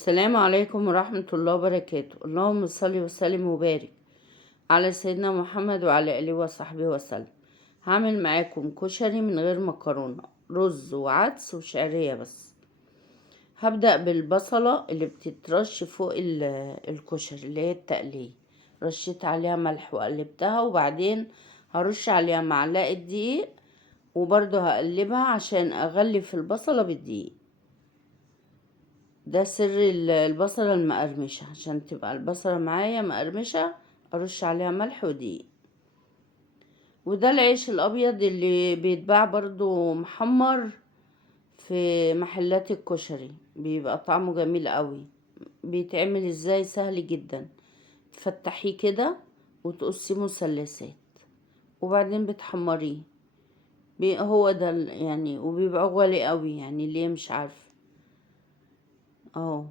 السلام عليكم ورحمة الله وبركاته. اللهم صل وسلم وبارك على سيدنا محمد وعلى آله وصحبه وسلم. هعمل معاكم كشري من غير مكرونة، رز وعدس وشعرية بس. هبدأ بالبصلة اللي بتترش فوق الكشري اللي هي التقلية. رشيت عليها ملح وقلبتها، وبعدين هرش عليها معلقة دقيق، وبرضه هقلبها عشان اغلف البصلة بالدقيق. ده سر البصلة المقرمشة، عشان تبقى البصلة معايا مقرمشة ارش عليها ملح ودقيق. وده العيش الابيض اللي بيتباع برضو محمر في محلات الكشري، بيبقى طعمه جميل قوي. بيتعمل ازاي؟ سهل جدا. تفتحيه كده وتقصيه مثلثات، وبعدين بتحمريه. هو ده يعني، وبيبقى غالي قوي يعني، ليه مش عارفه. اهو.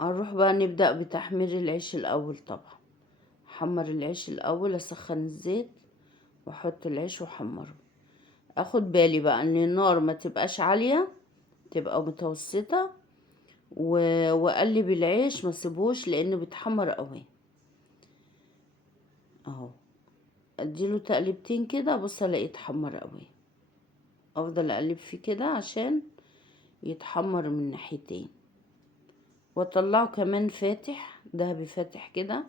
هنروح بقى نبدأ بتحمير العيش الأول. طبعا حمر العيش الأول، أسخن الزيت وأحط العيش وأحمره. أخد بالي بقى إن النار ما تبقاش عالية، تبقى متوسطة، وأقلب العيش ما سيبوش لأنه بيتحمر قوي. اهو. اديله تقلبتين كده، بص الاقيه اتحمر قوي. افضل اقلب فيه كده عشان يتحمر من ناحيتين، واطلعه كمان فاتح دهبي فاتح كده،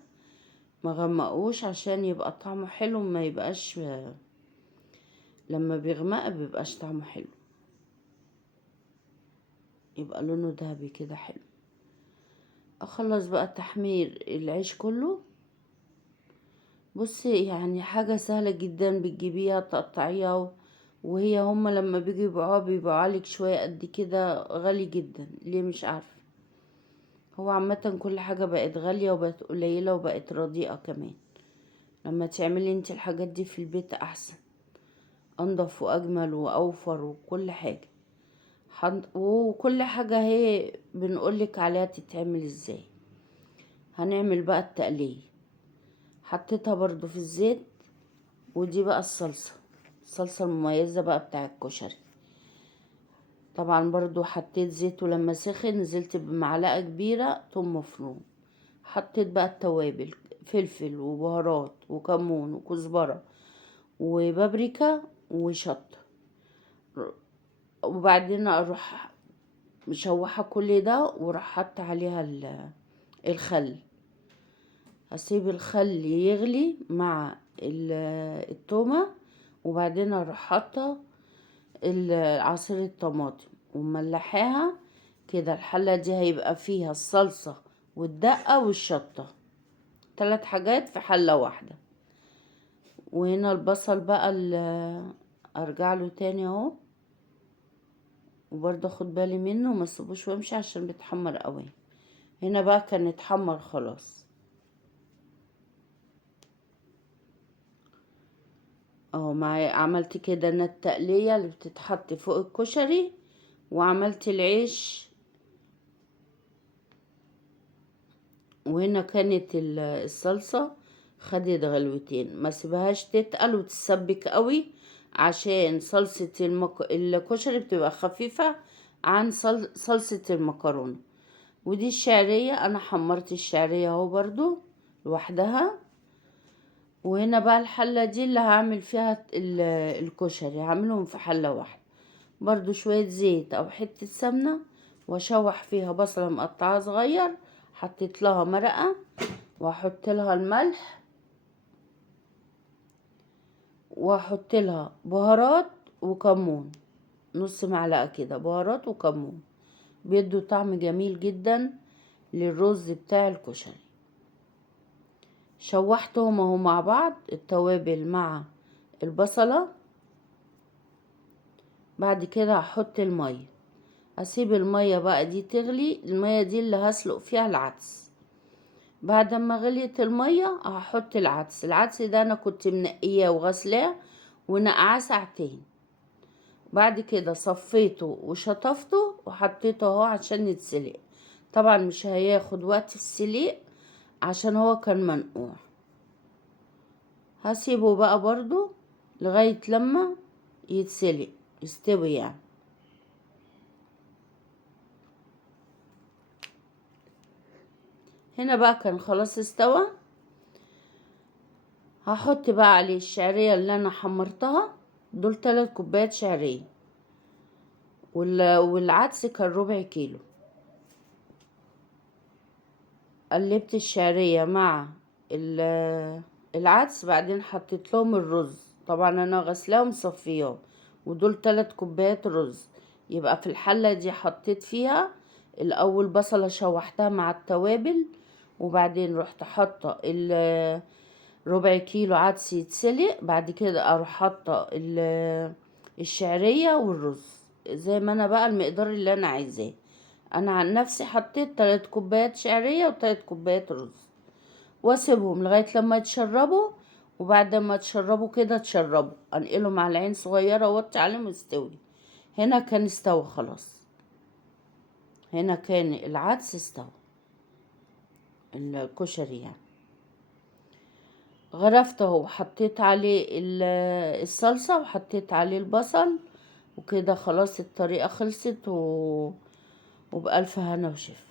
ما غمقوش عشان يبقى طعمه حلو. ما يبقاش لما بيغمق بيبقاش طعمه حلو، يبقى لونه دهبي كده حلو. اخلص بقى تحمير العيش كله. بصي يعني حاجة سهلة جدا، بتجيبيها تقطعيها وهي هما لما بيجوا يبيعوها بيبيعوها شوية قد كده، غالي جدا ليه مش عارفة. هو عامة كل حاجة بقت غالية وبقت قليلة وبقت رديئة كمان. لما تعملي انت الحاجات دي في البيت احسن، انضف واجمل واوفر وكل حاجة. وكل حاجة هي بنقولك عليها تتعمل ازاي. هنعمل بقى التقلية. حطيتها برضو في الزيت، ودي بقى الصلصة المميزة بقى بتاع الكشري. طبعا برضو حطيت زيت، ولما سخن نزلت بمعلقة كبيرة توم مفروم. حطيت بقى التوابل، فلفل وبهارات وكمون وكزبرة وبابريكا وشطة. وبعدين اروح مشوحة كل ده، وراح حط عليها الخل. هسيب الخل يغلي مع التومة، وبعدين اروح حاطة عصير الطماطم وملحاها كده. الحلة دي هيبقى فيها الصلصة والدقة والشطة، 3 حاجات في حلة واحدة. وهنا البصل بقى ارجع له تاني اهو، وبرضه اخد بالي منه وما اسيبوش وامشي عشان بيتحمر قوي. هنا بقى كان اتحمر خلاص اهو. معايا عملت كده انا التقلية اللي بتتحط فوق الكشري، وعملت العيش. وهنا كانت الصلصة خدت غلوتين، ما سيبهاش تتقل وتسبك قوي، عشان صلصة الكشري بتبقى خفيفة عن صلصة المكرونة. ودي الشعرية، انا حمرت الشعرية اهو برضو لوحدها. وهنا بقى الحلة دي اللي هعمل فيها الكشري، هعملهم في حلة واحدة. برضو شوية زيت او حتة سمنة، واشوح فيها بصلة مقطعة صغير. حطيت لها مرقة، واحط لها الملح، واحط لها بهارات وكمون، نص معلقة كده بهارات وكمون، بيدوا طعم جميل جدا للرز بتاع الكشري. شوحتهم اهو مع بعض، التوابل مع البصلة. بعد كده هحط المية، اسيب المية بقى دي تغلي. المية دي اللي هسلق فيها العدس. بعد ما غليت المية هحط العدس ده انا كنت منقياه وغسلاه ونقعاه ساعتين. بعد كده صفيته وشطفته وحطيته اهو عشان يتسلق. طبعا مش هياخد وقت السليق عشان هو كان منقوع. هسيبه بقى برضو لغاية لما يتسلق، يستوي يعني. هنا بقى كان خلاص استوى. هحط بقى عليه الشعرية اللي انا حمرتها، دول 3 كوبايات شعرية، والعدس كان ربع كيلو. قلبت الشعرية مع العدس، بعدين حطيت لهم الرز. طبعا انا غسلاه ومصفياه، ودول 3 كوبايات رز. يبقى في الحلة دي حطيت فيها الاول بصلة شوحتها مع التوابل، وبعدين رحت حاطة ربع كيلو عدس يتسلق، بعد كده اروح حاطة الشعرية والرز زي ما انا بقى المقدار اللي انا عايزاه. انا عن نفسي حطيت 3 كوبايات شعرية و3 كوبايات رز، واسيبهم لغاية لما يتشربوا. وبعد ما تشربوا كده تشربوا، انقلهم على عين صغيرة واوطي عليهم يستوي. هنا كان استوى خلاص، هنا كان العدس استوى، الكشري يعني. غرفته وحطيت عليه الصلصة، وحطيت عليه البصل، وكده خلاص الطريقة خلصت وبألف هنا وشفا.